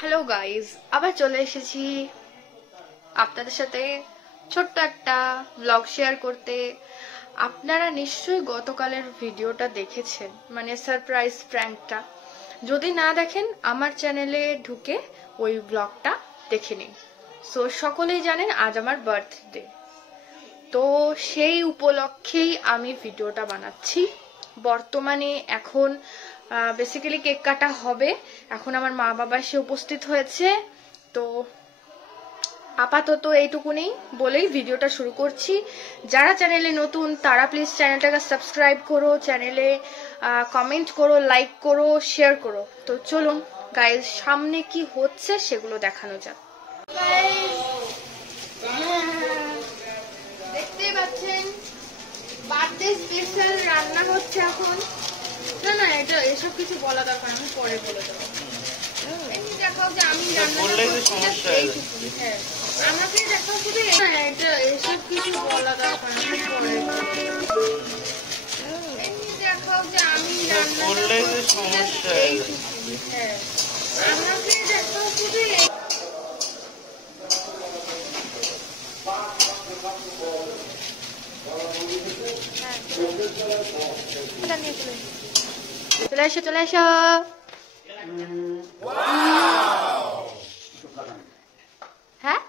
Hello guys, আবার চলে এসেছি আপনাদের সাথে ছোট্ট একটা ব্লগ শেয়ার করতে। আপনারা নিশ্চয়ই গতকালের ভিডিওটা দেখেছেন, মানে সারপ্রাইজ প্র্যাঙ্কটা। যদি না দেখেন আমার চ্যানেলে ঢুকে ওই ব্লগটা দেখে নিন। সো সকলেই জানেন আজ আমার বার্থডে, তো সেই উপলক্ষেই আমি ভিডিওটা বানাচ্ছি। বর্তমানে এখন বেসিক্যালি কেক কাটা হবে, এখন আমার মা বাবা এসে উপস্থিত হয়েছে। তো আপাতত এইটুকুনি বলেই ভিডিওটা শুরু করছি। যারা চ্যানেলে নতুন তারা প্লিজ চ্যানেলটাকে সাবস্ক্রাইব করো, চ্যানেলে কমেন্ট করো, লাইক করো, শেয়ার করো। তো চলুন গাইজ, সামনে কি হচ্ছে সেগুলো দেখানো যাক। দেখতেই পাচ্ছেন বার্থডে স্পেশাল রান্না হচ্ছে এখন। না না, এটা এসব কিছু বলা দরকার, আমি পরে বলে দেবো। এমনি দেখাও যে আমি রান্না করছি, হ্যাঁ আমাকে দেখাও শুধু। এটা এসব কিছু বলা দরকার, আমি পরে এমনি দেখাও যে আমি রান্না করছি, হ্যাঁ আমাকে দেখাও শুধু। চলে এসো চলে এসো। হ্যাঁ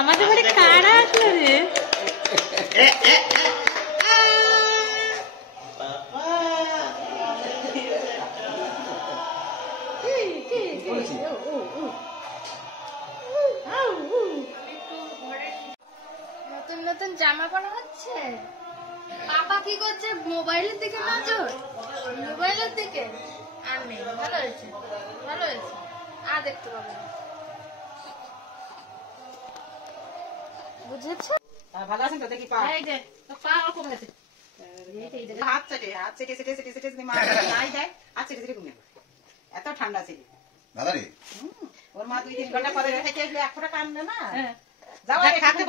আমাদের বাড়ি কারা আসলো রে? নতুন নতুন জামা পরা হচ্ছে। পাপা কি করছে? মোবাইলের দিকে নজর, মোবাইলের দিকে। আর নেই, ভালো হয়েছে ভালো হয়েছে, আর দেখতে পাবো। বুঝেছো? ভালো আছেন তো? দেখি পা, এই যে তো পা কমে গেছে। হাত চেটে মা নাই দেয়, হাত চেটে ঘুমিয়ে পড়ে। এত ঠান্ডা ছিল দাদারে। ওর মা 2-3 ঘন্টা পরে রেখে গেলে এক ফোঁটা কান্দে না। যাও খাতে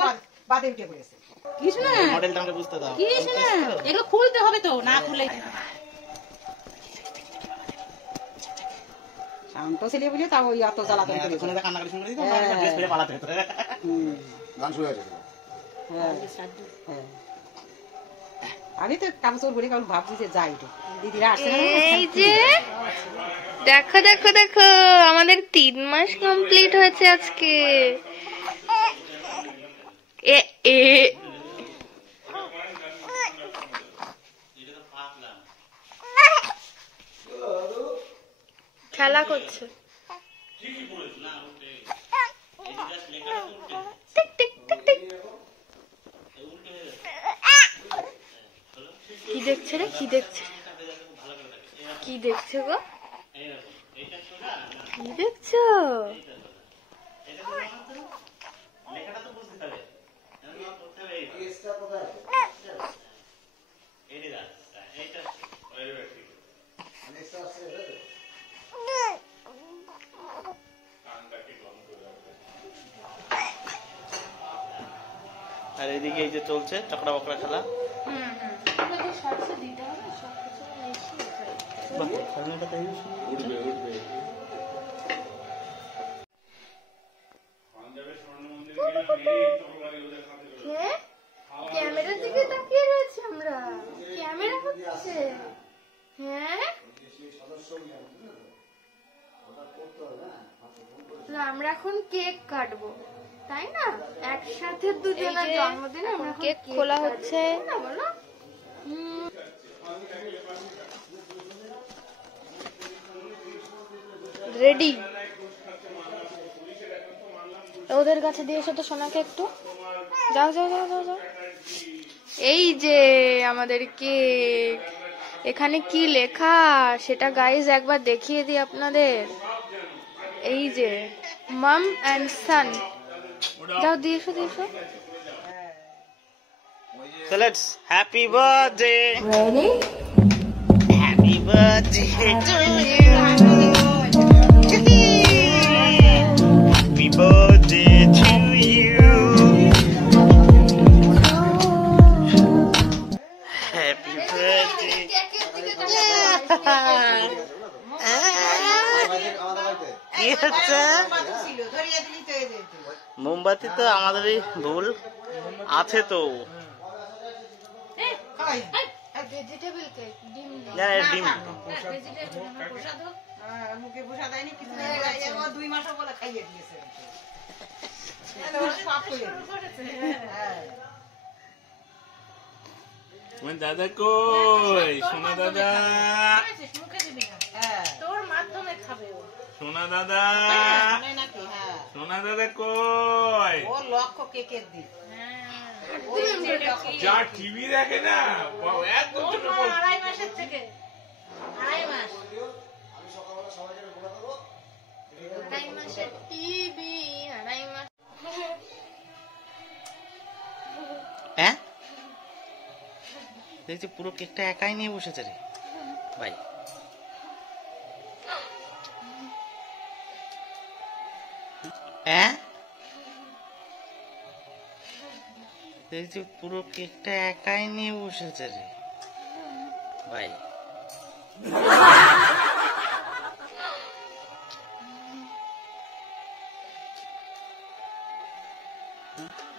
বাদে উঠে পড়েছে। কিছু না, মডেলটা আমাকে বুঝতে দাও। কিছু না, এগুলো খুলতে হবে তো, না খুলে শান্ত ছেলে বুঝে তাও ওই এত জ্বালাতন করে। ওখানে কান্না করে শুনে দিতো, আমার ড্রেস পরে পালাতে হতো। গান শুরু হয়েছে। আমি তো কাপড় পরে কারণ ভাবছি যে যাই তো দিদিরা আসছে। এই যে দেখো দেখো দেখো, আমাদের 3 মাস কমপ্লিট হয়েছে আজকে। এ এ খেলা করছে। Tick tick tick tick. কি দেখছে রে? কি দেখছে? কি দেখছে গো? কি দেখছো? আর এদিকে এই যে চলছে চকরা বকরা খেলা। ক্যামেরার দিকে তাকিয়ে রয়েছে, আমরা ক্যামেরা হচ্ছে। হ্যাঁ আমরা এখন কেক কাটবো, তাই না? একসাথে দুজনের জন্মদিন আমরা কেক খোলা হচ্ছে না, বলো? রেডি। ওদের কাছে দিয়ে এসো তো সোনাকে একটু। যাও যাও যাও যাও যাও। এই যে আমাদের কেক, এখানে কি লেখা সেটা গাইজ একবার দেখিয়ে দিই আপনাদের। এই যে মম এন্ড সন। যাও দিয়ে এসো দিয়ে এসো। So let's happy birthday. Ready? birthday to you. Happy birthday to you. Happy birthday. কি হচ্ছে? মোমবাতি তো আমাদেরই ভুল আছে তো। ভেজিটেবল কেক ডিম ডিম মুখে বসা দেয়নি কিছু 2 মাসও বলে খাইয়ে দিয়েছে। দাদা কই? সোনা দাদা, তোর মাধ্যমে খাবে ও। সোনা দাদা, নাকি হ্যাঁ সোনা দাদা কই? ও লক্ষ্য কেকের দিন যা টিভি দেখে না একদম ছোট বল। 2.5 মাসের থেকে 2.5 মাস। 2.5 মাসের টিভি 2.5 মাস। হ্যাঁ দেখছি পুরো কেকটা একাই নিয়ে বসেছে রে ভাই। হ্যাঁ দেখছি পুরো কেকটা একাই নিয়ে বসেছে রে ভাই।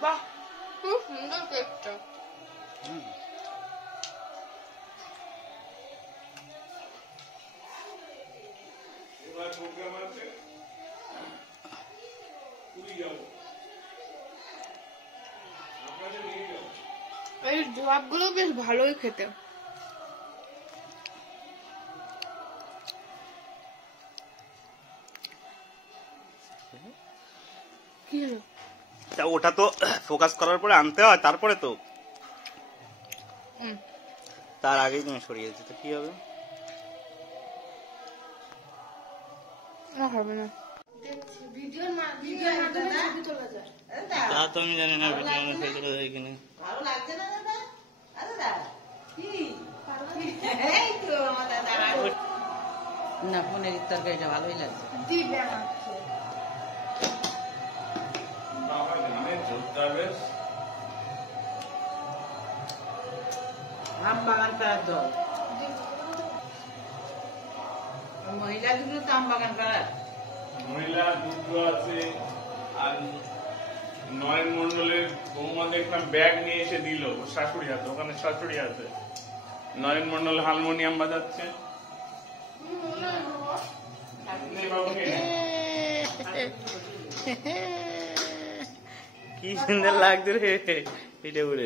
বাহ, খুব সুন্দর কেকটা। এই জবাবগুলো বেশ ভালোই খেতে। কি হলো? তা ওটা তো ফোকাস করার পরে আনতে হয়, তারপরে তো তার আগেই তুমি সরিয়েছি তো কি হবে? হবে না। তা তো আমি জানি না ভিডিও ফেলতে হয় কিনা। ভালো লাগছে না দাদা? দাদা কি এই তো আমার দাদা না ফোনের তরকারিটা ভালোই লাগছে। দিবে আমাকে। আম বাগান করার দল মহিলা দুটো তো আম বাগান করার মহিলা দুটো আছে। আর নয়ন মন্ডলের বৌমা দেখলাম ব্যাগ নিয়ে এসে দিল, শাশুড়ি হাতে, ওখানে শাশুড়ি হাতে। নয়ন মন্ডল হারমোনিয়াম বাজাচ্ছে। কি সুন্দর লাগছে রে ভিডিও করে।